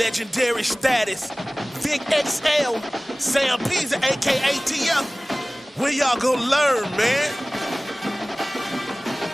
Legendary status. Vic XL, Sam Pisa, aka TF. Where y'all gonna learn, man?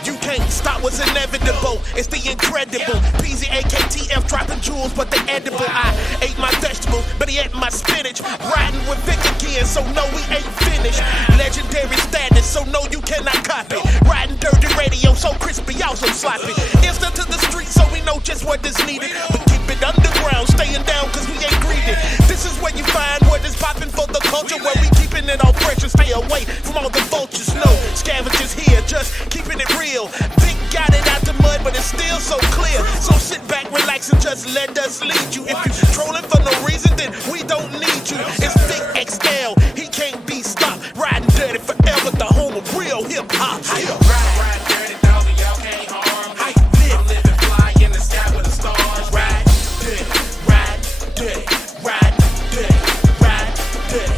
You can't stop what's inevitable. It's the incredible. PZ, AKTF, dropping jewels, but they edible. I ate my vegetables, but he ate my spinach. Riding with Vic again, so no, we ain't finished. Legendary status, so no, you cannot copy. Riding dirty radio, so crispy, also sloppy. Instant to the street, so we know just what is needed. But keep it underground, staying down, cause we ain't greedy. This is where you find what is popping for the culture, where we keeping it all fresh and stay away from all the vultures. No scavengers here, just keeping it real. Vic got it out the mud, but it's still so clear. So sit back, relax, and just let us lead you. If you trolling for no reason, then we don't need you. It's Vic XL, he can't be stopped. Riding dirty forever, the home of real hip hop. Ride dirty, dog, and y'all can't harm me. I'm living fly in the sky with the stars. Ride dirty, ride dirty, ride dirty, ride dirty.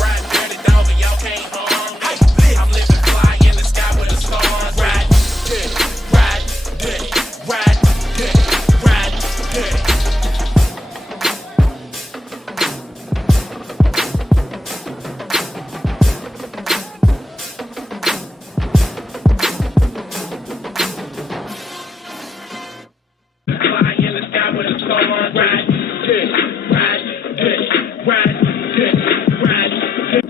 Ride dirty, dog, and y'all can't harm me. I'm living fly in the sky with the stars. Ride dirty, ride dirty, ride dirty, ride dirty. Fly in the sky with the stars. Ride dirty, ride dirty, ride dirty, ride dirty.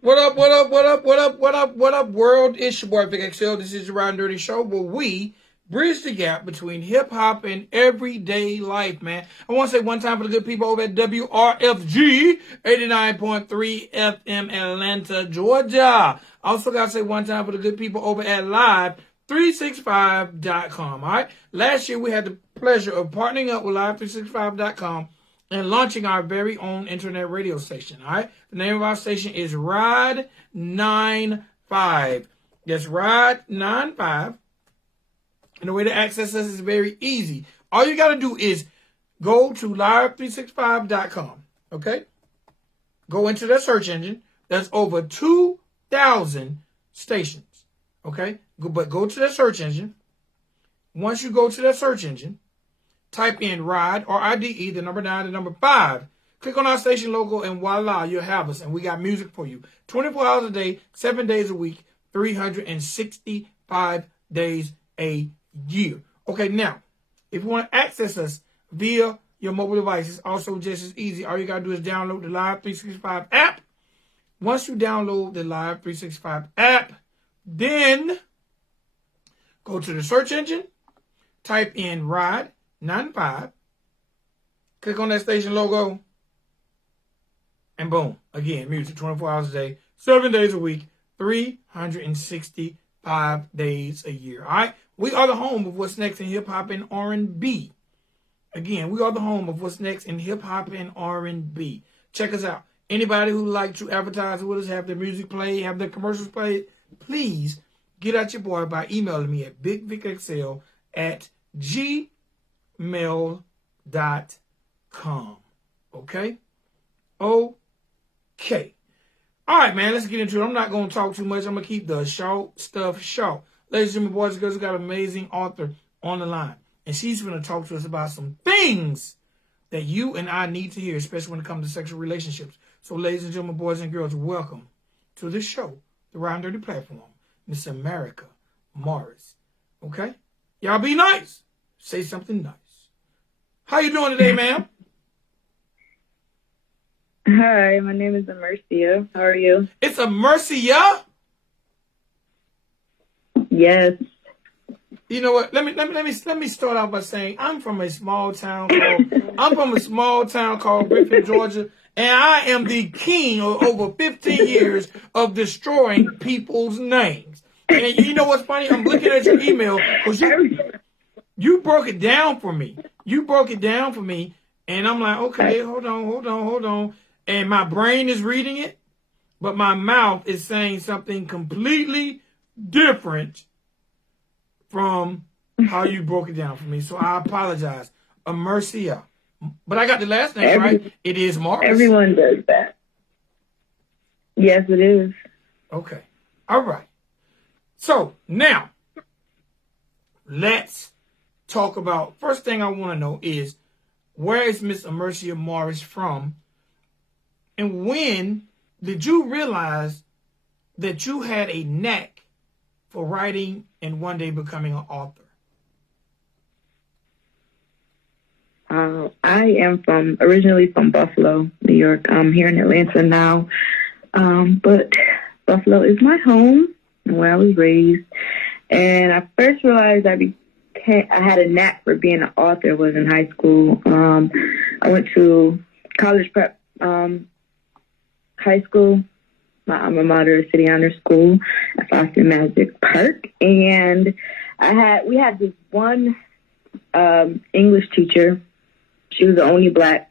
What up, what up, what up, what up, what up, what up, world? It's your boy, Vic XL. This is the Round Dirty Show, where we bridge the gap between hip-hop and everyday life, man. I want to say one time for the good people over at WRFG 89.3 FM Atlanta, Georgia. Also got to say one time for the good people over at Live365.com, all right? Last year, we had the pleasure of partnering up with Live365.com and launching our very own internet radio station, all right? The name of our station is Ride 95. Yes, Ride 95. And the way to access us is very easy. All you got to do is go to live365.com, okay? Go into the search engine. There's over 2,000 stations, okay? But go to the search engine. Once you go to that search engine, type in RIDE, R-I-D-E, the number 9, the number 5. Click on our station logo, and voila, you'll have us. And we got music for you. 24 hours a day, 7 days a week, 365 days a year. Okay, now, if you want to access us via your mobile device, it's also just as easy. All you got to do is download the Live 365 app. Once you download the Live 365 app, then go to the search engine, type in RIDE 95, click on that station logo, and boom, again, music 24 hours a day, 7 days a week, 365 days a year. All right, we are the home of what's next in hip hop and R&B. Again, we are the home of what's next in hip hop and R&B. Check us out. Anybody who would like to advertise with us, have their music play, have their commercials played, please get at your boy by emailing me at bigvicxl@gmail.com. Okay? Okay. All right, man, let's get into it. I'm not going to talk too much. I'm going to keep the short stuff short. Ladies and gentlemen, boys and girls, we got an amazing author on the line. And she's going to talk to us about some things that you and I need to hear, especially when it comes to sexual relationships. So, ladies and gentlemen, boys and girls, welcome to the show, the Round Dirty platform, Miss Amercia Morris. Okay? Y'all be nice. Say something nice. How you doing today, ma'am? Hi, my name is Amercia. How are you? It's Amercia? Yes. You know what? Let me start out by saying I'm from a small town called Griffin, Georgia, and I am the king of over 15 years of destroying people's names. And you know what's funny? I'm looking at your email because you broke it down for me. And I'm like, okay, hold on. And my brain is reading it, but my mouth is saying something completely different from how you broke it down for me. So I apologize. Amercia. But I got the last name right. It is Morris. Everyone does that. Yes, it is. Okay. All right. So now let's talk about, first thing I want to know is, where is Miss Amercia Morris from? And when did you realize that you had a knack for writing and one day becoming an author? I am originally from Buffalo, New York. I'm here in Atlanta now. But Buffalo is my home and where I was raised. And I first realized I had a knack for being an author was in high school. I went to college prep high school. My alma mater is City Honor School at Foster Magic Park. And we had this one English teacher. She was the only black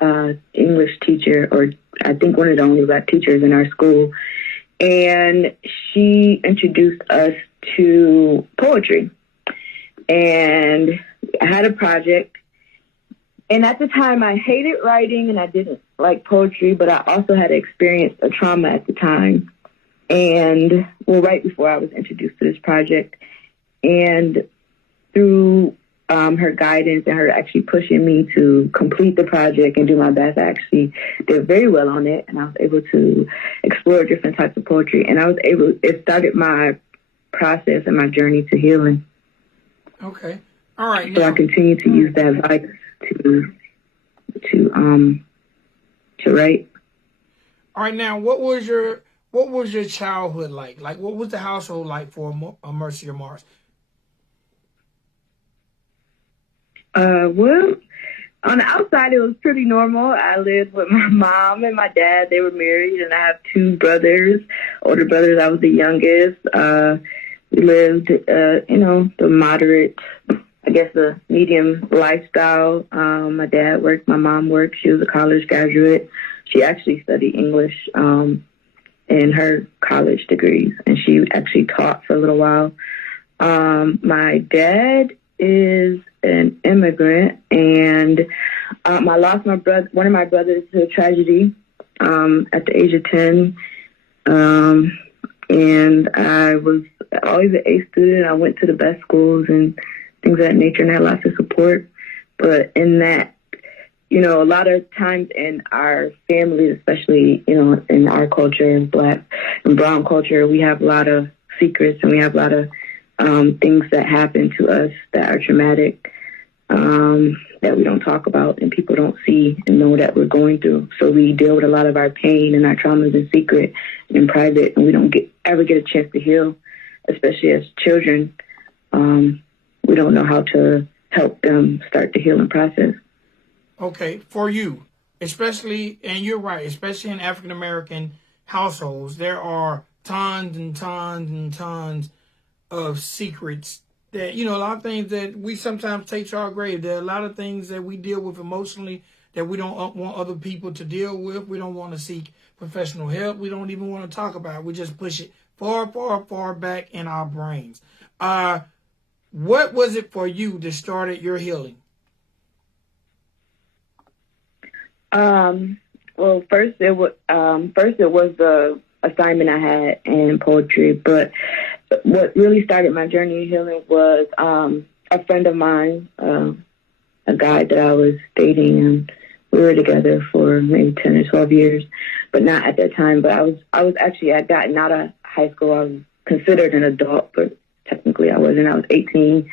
English teacher, or I think one of the only black teachers in our school. And she introduced us to poetry. And I had a project. And at the time, I hated writing and I didn't like poetry, but I also had experienced a trauma at the time. And, right before I was introduced to this project. And through her guidance and her actually pushing me to complete the project and do my best, I actually did very well on it. And I was able to explore different types of poetry. And it started my process and my journey to healing. Okay. All right. So I continue to use that vibe to write. All right. Now, what was your childhood like? Like, what was the household like for Amercia Morris? Well, on the outside, it was pretty normal. I lived with my mom and my dad. They were married, and I have two brothers, older brothers. I was the youngest. We lived, the moderate, I guess, the medium lifestyle. My dad worked, my mom worked. She was a college graduate. She actually studied English in her college degrees, and she actually taught for a little while. My dad is an immigrant, and I lost one of my brothers to a tragedy at the age of 10. And I was always an A student. I went to the best schools and things of that nature and had lots of support. But in that, a lot of times in our families, especially, in our culture, Black and brown culture, we have a lot of secrets and we have a lot of things that happen to us that are traumatic, that we don't talk about and people don't see and know that we're going through. So we deal with a lot of our pain and our traumas in secret and in private, and we don't ever get a chance to heal, especially as children. We don't know how to help them start the healing process. Okay, for you, especially, and you're right, especially in African-American households, there are tons and tons and tons of secrets that, a lot of things that we sometimes take to our grave. There are a lot of things that we deal with emotionally that we don't want other people to deal with. We don't want to seek professional help. We don't even want to talk about it. We just push it far, far, far back in our brains. What was it for you that started your healing? Well, first it was the assignment I had in poetry, but what really started my journey of healing was a friend of mine, a guy that I was dating, and we were together for maybe 10 or 12 years, but not at that time. But I was actually, I'd gotten out of high school. I was considered an adult, but technically I wasn't. I was 18.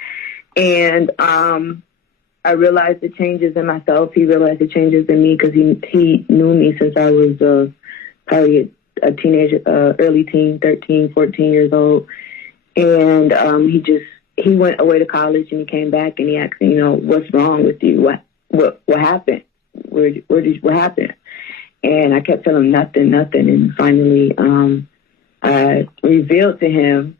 And I realized the changes in myself. He realized the changes in me because he knew me since I was probably a teenager, early teen, 13, 14 years old. And he went away to college and he came back and he asked me, what's wrong with you? What happened? What happened? And I kept telling him nothing. And finally, I revealed to him,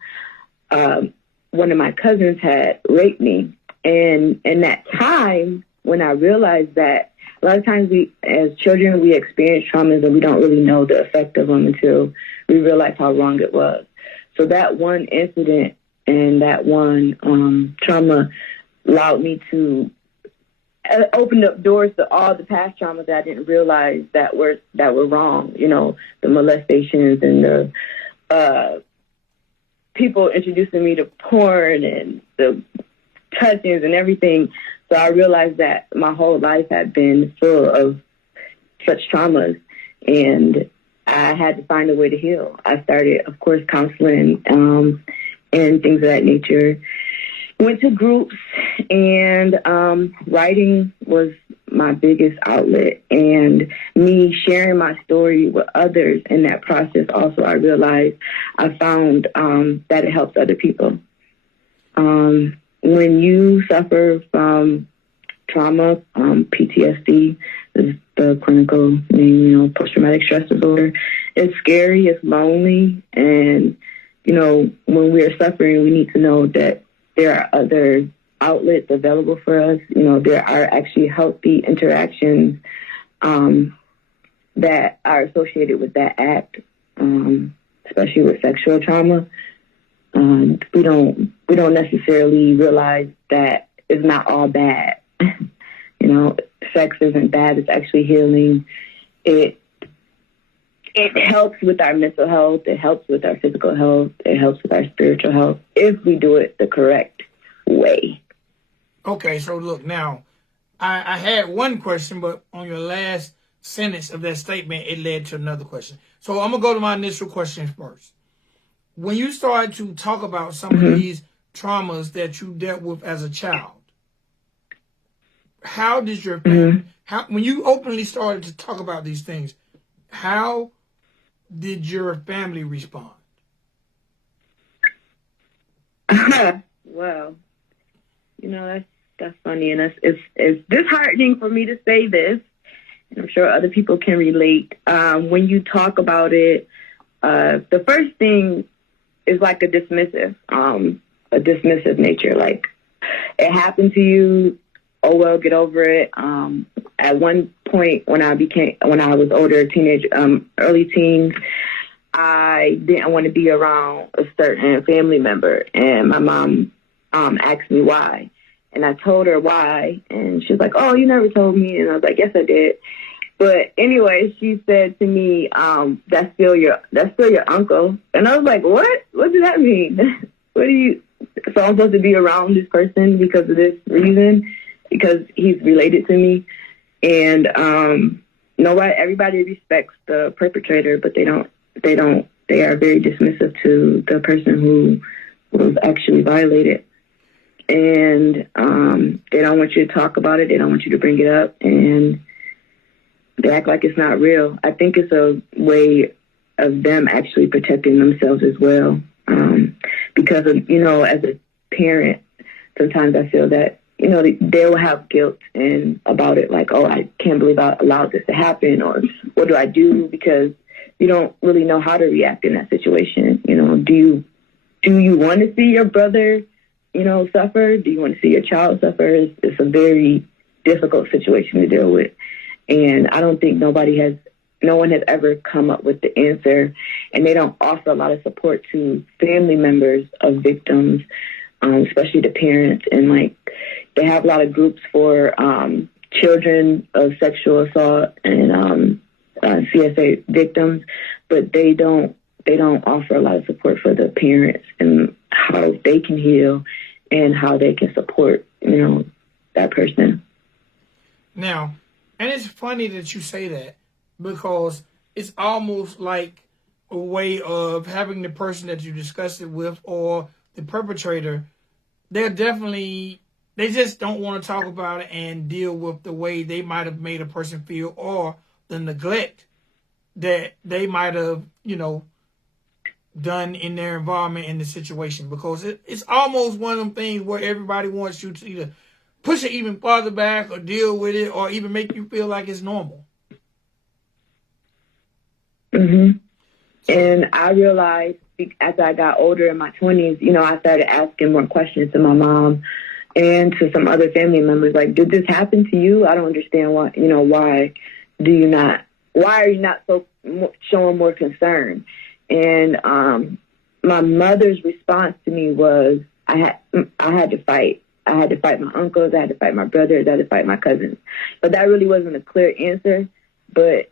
one of my cousins had raped me. And in that time, when I realized that a lot of times as children, we experience traumas and we don't really know the effect of them until we realize how wrong it was. So that one incident and that one trauma allowed me to opened up doors to all the past traumas that I didn't realize that were wrong. You know, the molestations and the people introducing me to porn and the touchings and everything. So I realized that my whole life had been full of such traumas, and I had to find a way to heal. I started, of course, counseling and things of that nature. Went to groups, and writing was my biggest outlet. And me sharing my story with others in that process also, I realized, I found that it helps other people. When you suffer from trauma, PTSD is the clinical name, you know, post-traumatic stress disorder, it's scary, it's lonely, and, you know, when we are suffering, we need to know that there are other outlets available for us. You know, there are actually healthy interactions that are associated with that act, especially with sexual trauma. We don't necessarily realize that it's not all bad. You know, sex isn't bad. It's actually healing. It helps with our mental health. It helps with our physical health. It helps with our spiritual health if we do it the correct way. Okay, so look, now, I had one question, but on your last sentence of that statement, it led to another question. So I'm going to go to my initial question first. When you started to talk about some of these traumas that you dealt with as a child, how did your family, when you openly started to talk about these things, how did your family respond? Well, you know, that's funny, and it's disheartening for me to say this, and I'm sure other people can relate. When you talk about it, the first thing is like a dismissive nature. Like, it happened to you. Oh well, get over it. At one point, when I was older, early teens, I didn't want to be around a certain family member, and my mom asked me why, and I told her why, and she was like, "Oh, you never told me," and I was like, "Yes, I did." But anyway, she said to me, that's still your uncle," and I was like, "What? What does that mean? What do you?" So I'm supposed to be around this person because of this reason, because he's related to me, and everybody respects the perpetrator, but they are very dismissive to the person who was actually violated. And they don't want you to talk about it. They don't want you to bring it up. And they act like it's not real. I think it's a way of them actually protecting themselves as well. Because, you know, as a parent, sometimes I feel that, you know, they will have guilt and about it. Like, oh, I can't believe I allowed this to happen. Or what do I do? Because you don't really know how to react in that situation. You know, do you want to see your brother, you know, suffer? Do you want to see your child suffer? It's a very difficult situation to deal with. And I don't think no one has ever come up with the answer. And they don't offer a lot of support to family members of victims, especially the parents. And like, they have a lot of groups for children of sexual assault and CSA victims, but they don't offer a lot of support for the parents and how they can heal and how they can support, you know, that person. Now, and it's funny that you say that, because it's almost like a way of having the person that you discussed it with or the perpetrator, they just don't want to talk about it and deal with the way they might have made a person feel or the neglect that they might have, you know, done in their involvement in the situation. Because it's almost one of them things where everybody wants you to either push it even farther back or deal with it or even make you feel like it's normal. Mm-hmm. And I realized as I got older in my 20s, you know, I started asking more questions to my mom and to some other family members. Like, did this happen to you? I don't understand why, you know, why are you not so showing more concern? And my mother's response to me was, I had to fight. I had to fight my uncles, I had to fight my brothers, I had to fight my cousins. But that really wasn't a clear answer, but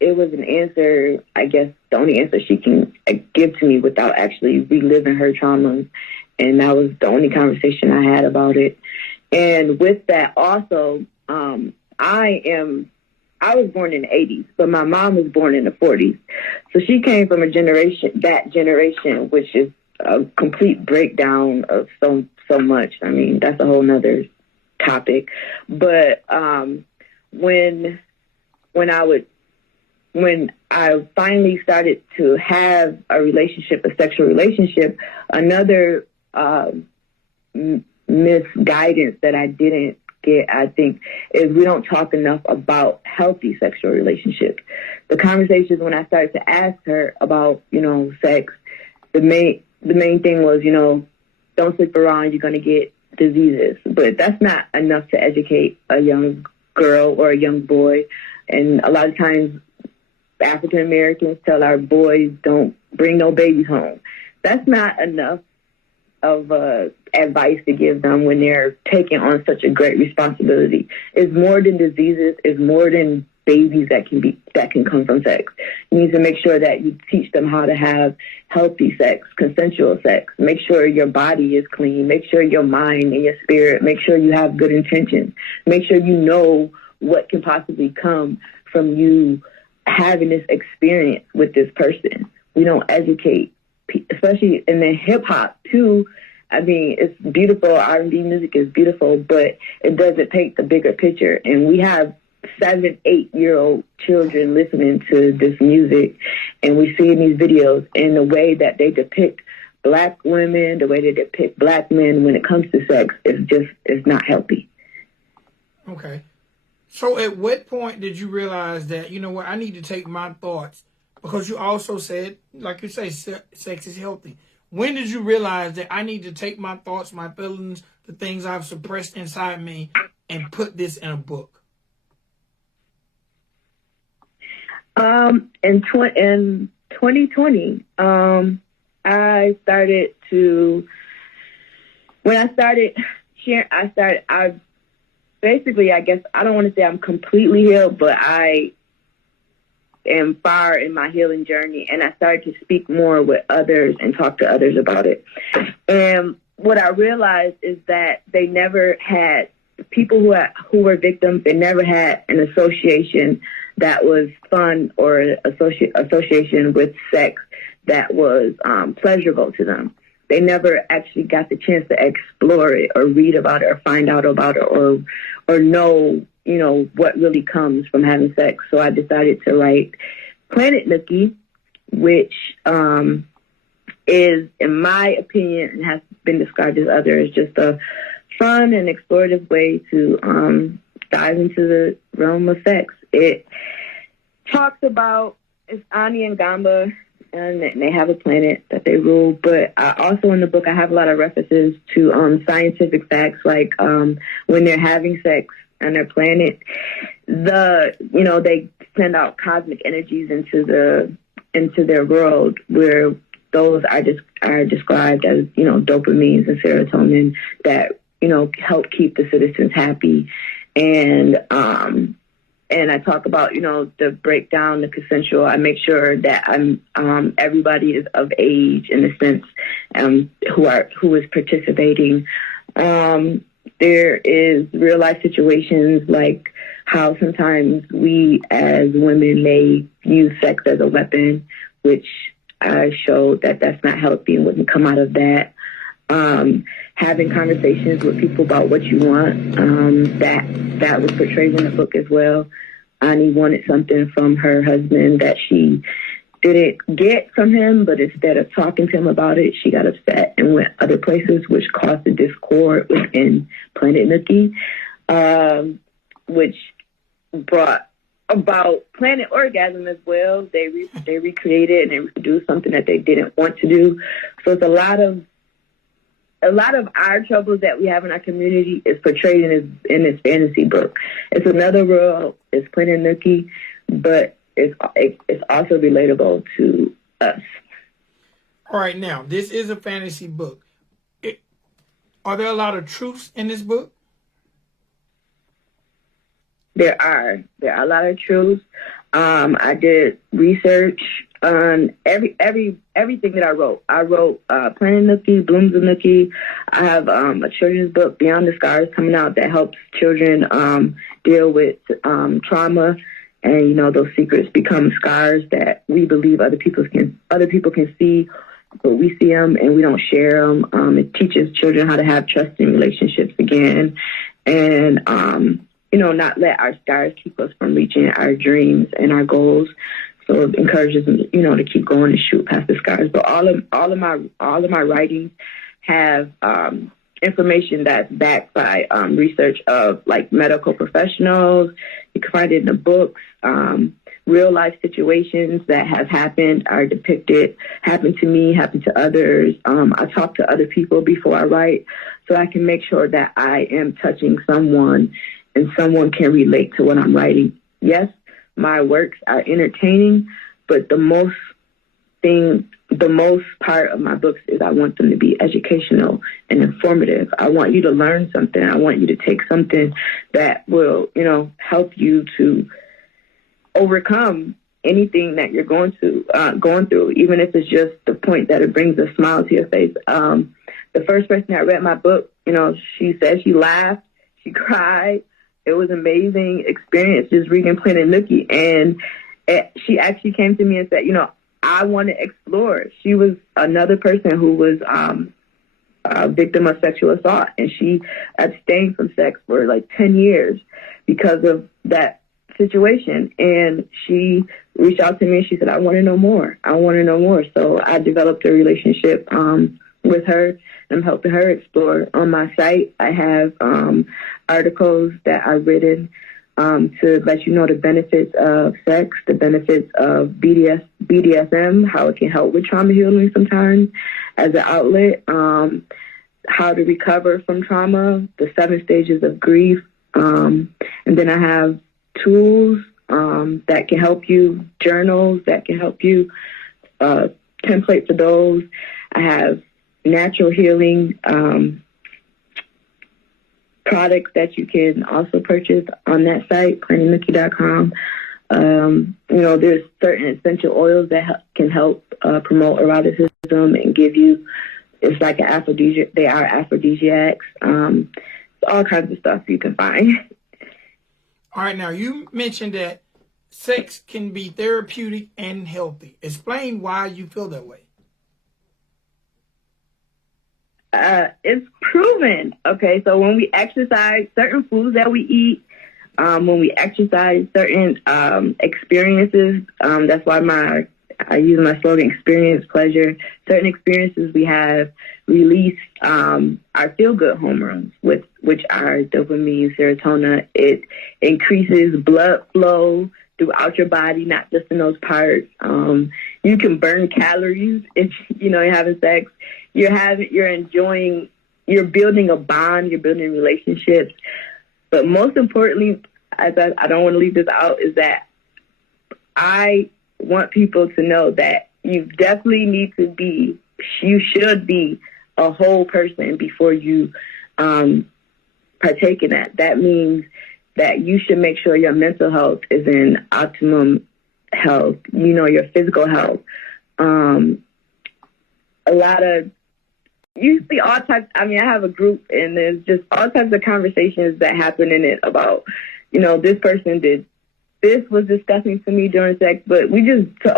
it was an answer, I guess, the only answer she can give to me without actually reliving her traumas. And that was the only conversation I had about it. And with that also, I was born in the 80s, but my mom was born in the 40s. So she came from that generation, which is a complete breakdown of so much. I mean, that's a whole nother topic. But when I finally started to have a sexual relationship, another misguidance that I didn't get, I think, is we don't talk enough about healthy sexual relationships. The conversations when I started to ask her about, sex, the main thing was, don't sleep around, you're going to get diseases. But that's not enough to educate a young girl or a young boy. And a lot of times African Americans tell our boys, don't bring no babies home. That's not enough of advice to give them when they're taking on such a great responsibility. It's more than diseases. It's more than babies that can come from sex. You need to make sure that you teach them how to have healthy sex, consensual sex. Make sure your body is clean. Make sure your mind and your spirit. Make sure you have good intentions. Make sure you know what can possibly come from you having this experience with this person. We don't educate, especially in the hip hop too. I mean, it's beautiful. R&B music is beautiful, but it doesn't paint the bigger picture. And we have 7, 8-year-old children listening to this music, and we see in these videos and the way that they depict Black women, the way they depict Black men when it comes to sex is not healthy. Okay. So at what point did you realize that, I need to take my thoughts, because you also said, like you say, sex is healthy. When did you realize that I need to take my thoughts, my feelings, the things I've suppressed inside me, and put this in a book? In 2020, I started to, when I started sharing, basically, I guess, I don't want to say I'm completely healed, but I am far in my healing journey, and I started to speak more with others and talk to others about it. And what I realized is that they never had, people who were victims, they never had an association that was fun or association with sex that was pleasurable to them. They never actually got the chance to explore it or read about it or find out about it or know, what really comes from having sex. So I decided to write Planet Nookie, which is, in my opinion, and has been described as others, just a fun and explorative way to dive into the realm of sex. It talks about, it's Ani and Gamba, and they have a planet that they rule. But also in the book, I have a lot of references to scientific facts, like when they're having sex on their planet, they send out cosmic energies into their world, where those are described as dopamines and serotonin that help keep the citizens happy. And I talk about, the breakdown, the consensual. I make sure that everybody is of age, in a sense, who is participating. There is real life situations like how sometimes we as women may use sex as a weapon, which I showed that that's not healthy and wouldn't come out of that. Having conversations with people about what you want, that was portrayed in the book as well. Ani wanted something from her husband that she didn't get from him, but instead of talking to him about it, she got upset and went other places, which caused a discord within Planet Nookie, which brought about planet orgasm as well. They recreated and they reproduced something that they didn't want to do. So it's a lot of our troubles that we have in our community is portrayed in this fantasy book. It's another world. It's Planet Nookie, but it's also relatable to us. All right, now this is a fantasy book. Are there a lot of truths in this book? There are a lot of truths. I did research on everything that I wrote. I wrote Planet Nookie, Blooms of Nookie. I have a children's book, Beyond the Scars, coming out that helps children deal with trauma, and you know those secrets become scars that we believe other people can see, but we see them and we don't share them. It teaches children how to have trusting relationships again, and you know, not let our scars keep us from reaching our dreams and our goals. So it encourages them, you know, to keep going and shoot past the scars. But all of my writings have information that's backed by research of like medical professionals. You can find it in the books. Real life situations that have happened are depicted, happened to me, happened to others. I talk to other people before I write, so I can make sure that I am touching someone and someone can relate to what I'm writing. Yes, my works are entertaining, but the most part of my books is I want them to be educational and informative. I want you to learn something. I want you to take something that will, you know, help you to overcome anything that you're going through, even if it's just the point that it brings a smile to your face. The first person that read my book, you know, she said she laughed, she cried. It was an amazing experience just reading Planet Nookie. And she actually came to me and said, you know, I want to explore. She was another person who was a victim of sexual assault, and she abstained from sex for like 10 years because of that situation. And she reached out to me and she said, I want to know more. I want to know more. So I developed a relationship with her. I'm helping her explore. On my site, I have articles that I've written to let you know the benefits of sex, the benefits of BDSM, how it can help with trauma healing sometimes as an outlet, how to recover from trauma, the 7 stages of grief. And then I have tools that can help you, journals that can help you, template for those. I have natural healing products that you can also purchase on that site, planetnookie.com. You know, there's certain essential oils that can help promote eroticism and give you, it's like an aphrodisiac. They are aphrodisiacs. All kinds of stuff you can find. All right, now you mentioned that sex can be therapeutic and healthy. Explain why you feel that way. It's proven. Okay, so when we exercise, certain foods that we eat, when we exercise, certain experiences, that's why I use my slogan, experience pleasure. Certain experiences we have release our feel-good hormones, which are dopamine, serotonin. It increases blood flow throughout your body, not just in those parts. You can burn calories if you're having sex. You're enjoying, you're building a bond, you're building relationships. But most importantly, I don't want to leave this out, is that I want people to know that you should be a whole person before you partake in that. That means that you should make sure your mental health is in optimum health, your physical health. You see all types, I have a group and there's just all types of conversations that happen in it about, this person did, this was disgusting to me during sex, but a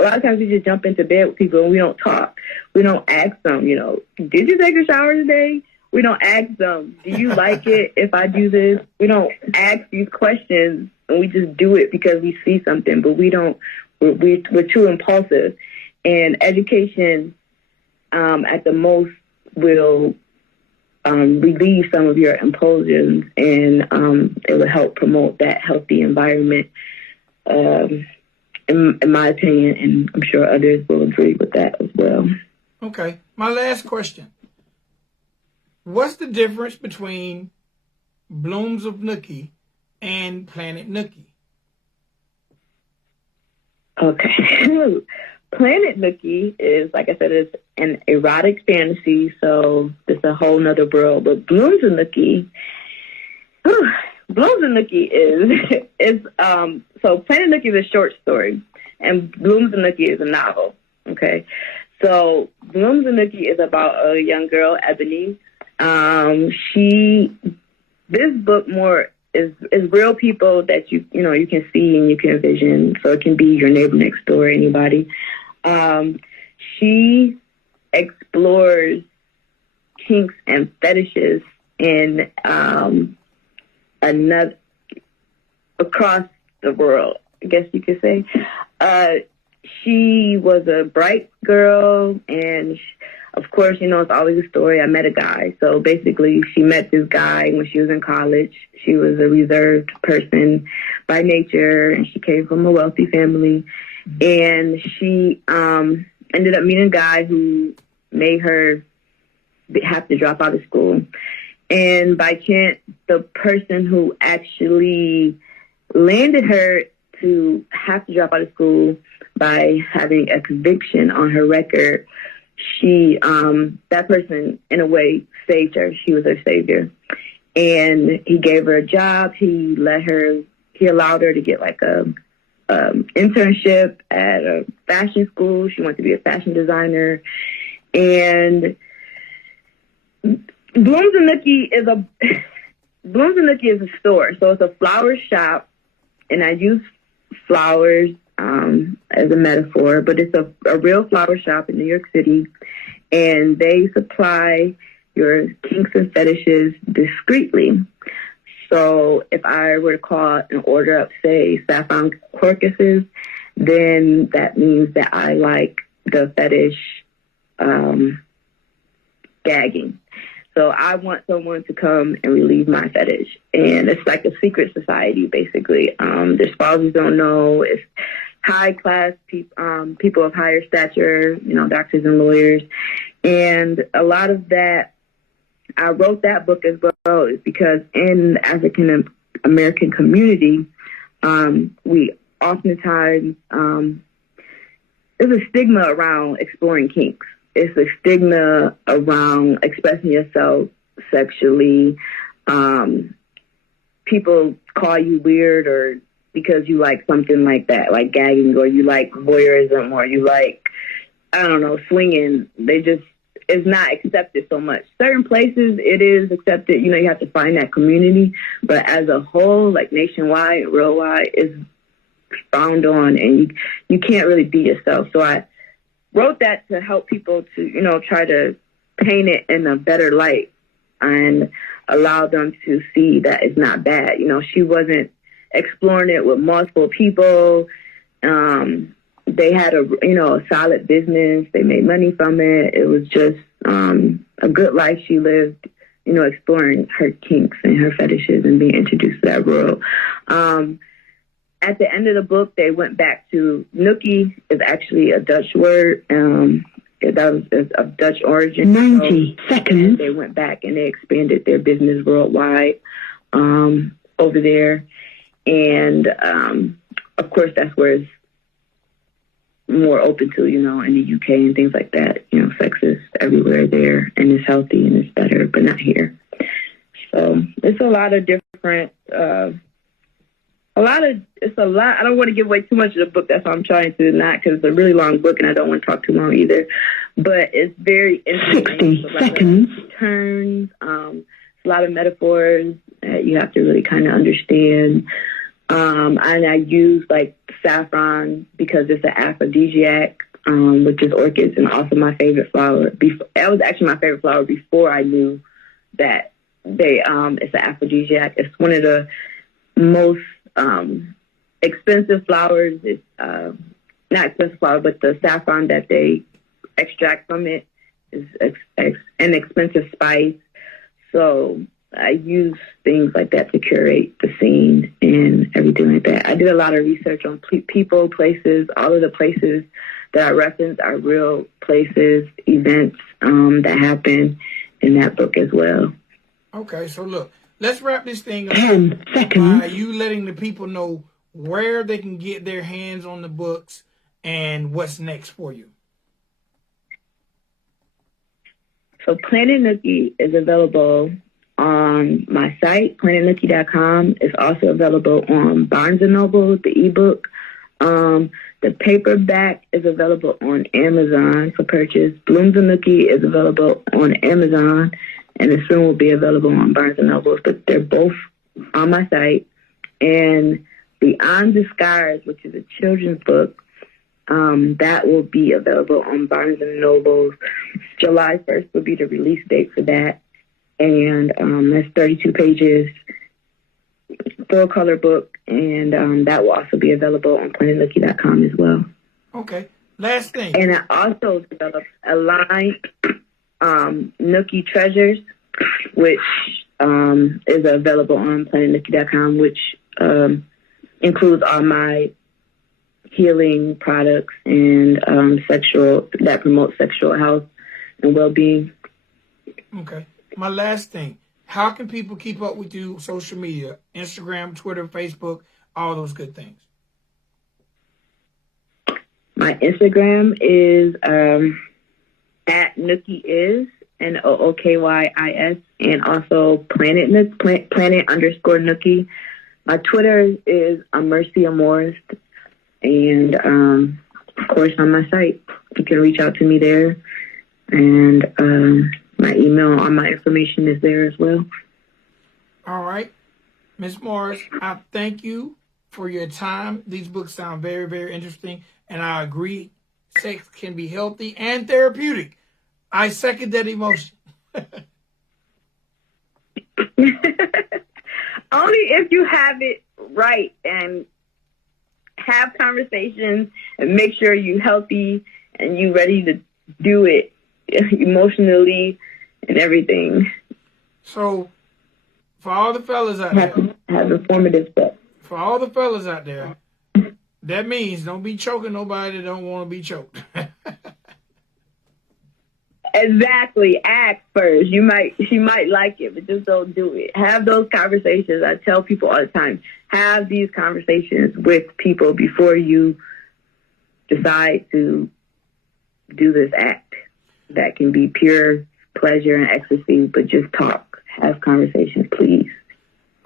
lot of times we just jump into bed with people and we don't talk. We don't ask them, did you take a shower today? We don't ask them, do you like it if I do this? We don't ask these questions, and we just do it because we see something, but we're too impulsive. And education, at the most, will relieve some of your impulsions, and it will help promote that healthy environment, in my opinion, and I'm sure others will agree with that as well. Okay, my last question. What's the difference between Blooms of Nookie and Planet Nookie? Okay. Planet Nookie is, like I said, it's an erotic fantasy, so it's a whole nother world. But Blooms and Nookie, so Planet Nookie is a short story, and Blooms and Nookie is a novel. Okay, so Blooms and Nookie is about a young girl, Ebony. This book more is real people that you can see and you can envision. So it can be your neighbor next door, anybody. She explores kinks and fetishes in across the world, I guess you could say. She was a bright girl, and of course, it's always a story. I met a guy. So basically, she met this guy when she was in college. She was a reserved person by nature, and she came from a wealthy family. And she ended up meeting a guy who made her have to drop out of school. And by chance, the person who actually landed her to have to drop out of school by having a conviction on her record, that person, in a way, saved her. She was her savior. And he gave her a job. He allowed her to get like a internship at a fashion school. She wanted to be a fashion designer. And Blooms and Nookie is a store. So it's a flower shop, and I use flowers as a metaphor, but it's a real flower shop in New York City, and they supply your kinks and fetishes discreetly. So if I were to call and order up, say, saffron crocuses, then that means that I like the fetish gagging. So I want someone to come and relieve my fetish. And it's like a secret society, basically. Their spouses don't know. It's high-class people of higher stature, doctors and lawyers. And a lot of that, I wrote that book as well because in the African-American community, we oftentimes, there's a stigma around exploring kinks. It's a stigma around expressing yourself sexually. People call you weird or because you like something like that, like gagging, or you like voyeurism, or you like, I don't know, swinging. It's not accepted so much. Certain places it is accepted. You have to find that community. But as a whole, like nationwide, worldwide, it's frowned on, and you can't really be yourself. So I wrote that to help people to, try to paint it in a better light and allow them to see that it's not bad. She wasn't exploring it with multiple people. They had a solid business. They made money from it. It was just a good life she lived, exploring her kinks and her fetishes and being introduced to that world. At the end of the book, they went back to Nookie is actually a Dutch word. That was of Dutch origin. 90 seconds. They went back and they expanded their business worldwide over there. And, of course, that's where it's more open to, in the UK and things like that. Sex is everywhere there, and it's healthy and it's better, but not here. So it's a lot of different... It's a lot. I don't want to give away too much of the book. That's why I'm trying to not, because it's a really long book and I don't want to talk too long either. But it's very interesting. 60 seconds. Turns, a lot of metaphors that you have to really kind of understand. And I use like saffron because it's an aphrodisiac, which is orchids, and also my favorite flower. That was actually my favorite flower before I knew that it's an aphrodisiac. It's one of the most expensive flowers. It's not expensive flower, but the saffron that they extract from it is an expensive spice. So I use things like that to curate the scene and everything like that. I did a lot of research on people, places. All of the places that I referenced are real places, events that happen in that book as well. Okay, so look, let's wrap this thing up 10 seconds. by you letting the people know where they can get their hands on the books and what's next for you? So Planet Nookie is available on my site, planetnookie.com. It's also available on Barnes & Noble, the ebook. The paperback is available on Amazon for purchase. Blooms and Nookie is available on Amazon, and it soon will be available on Barnes & Noble. But they're both on my site. And Beyond the Scars, which is a children's book, that will be available on Barnes & Noble. July 1st will be the release date for that. And that's 32 pages, full color book, and that will also be available on planetnookie.com as well. Okay. Last thing. And I also developed a line, Nookie Treasures, which is available on planetnookie.com, which includes all my healing products and that promote sexual health and well-being. Okay. My last thing. How can people keep up with you social media? Instagram, Twitter, Facebook, all those good things. My Instagram is at NookieIs, NOOKYIS, and also planet_Nookie. My Twitter is Amercia Morris, and of course on my site you can reach out to me there, and my email, all my information is there as well. All right. Ms. Morris, I thank you for your time. These books sound very, very interesting, and I agree sex can be healthy and therapeutic. I second that emotion. Only if you have it right and have conversations and make sure you're healthy and you're ready to do it emotionally and everything. So, for all the fellas out there, have informative stuff. For all the fellas out there, that means don't be choking nobody that don't want to be choked. Exactly. Ask first. She might like it, but just don't do it. Have those conversations. I tell people all the time, have these conversations with people before you decide to do this act. That can be pure pleasure and ecstasy, but just talk. Have conversations, please.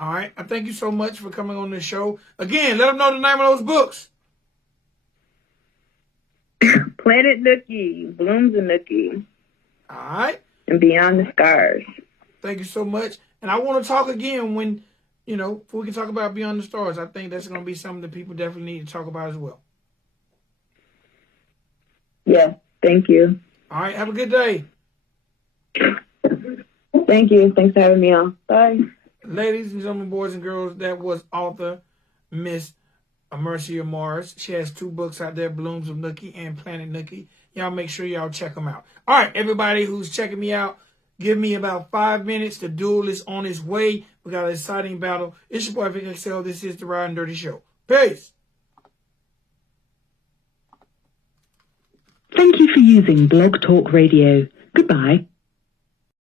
All right. I thank you so much for coming on the show. Again, let them know the name of those books. Planet Nookie, Blooms and Nookie. All right. And Beyond the Scars. Thank you so much. And I want to talk again when, if we can talk about Beyond the Stars. I think that's going to be something that people definitely need to talk about as well. Yeah. Thank you. All right. Have a good day. Thank you. Thanks for having me on. Bye. Ladies and gentlemen, boys and girls, that was author Miss Amercia Morris. She has 2 books out there, Blooms of Nookie and Planet Nookie. Y'all make sure y'all check them out. All right, everybody who's checking me out, give me about 5 minutes. The duel is on its way. We got an exciting battle. It's your boy, Vic Excel. This is the Ride and Dirty Show. Peace. Thank you for using Blog Talk Radio. Goodbye.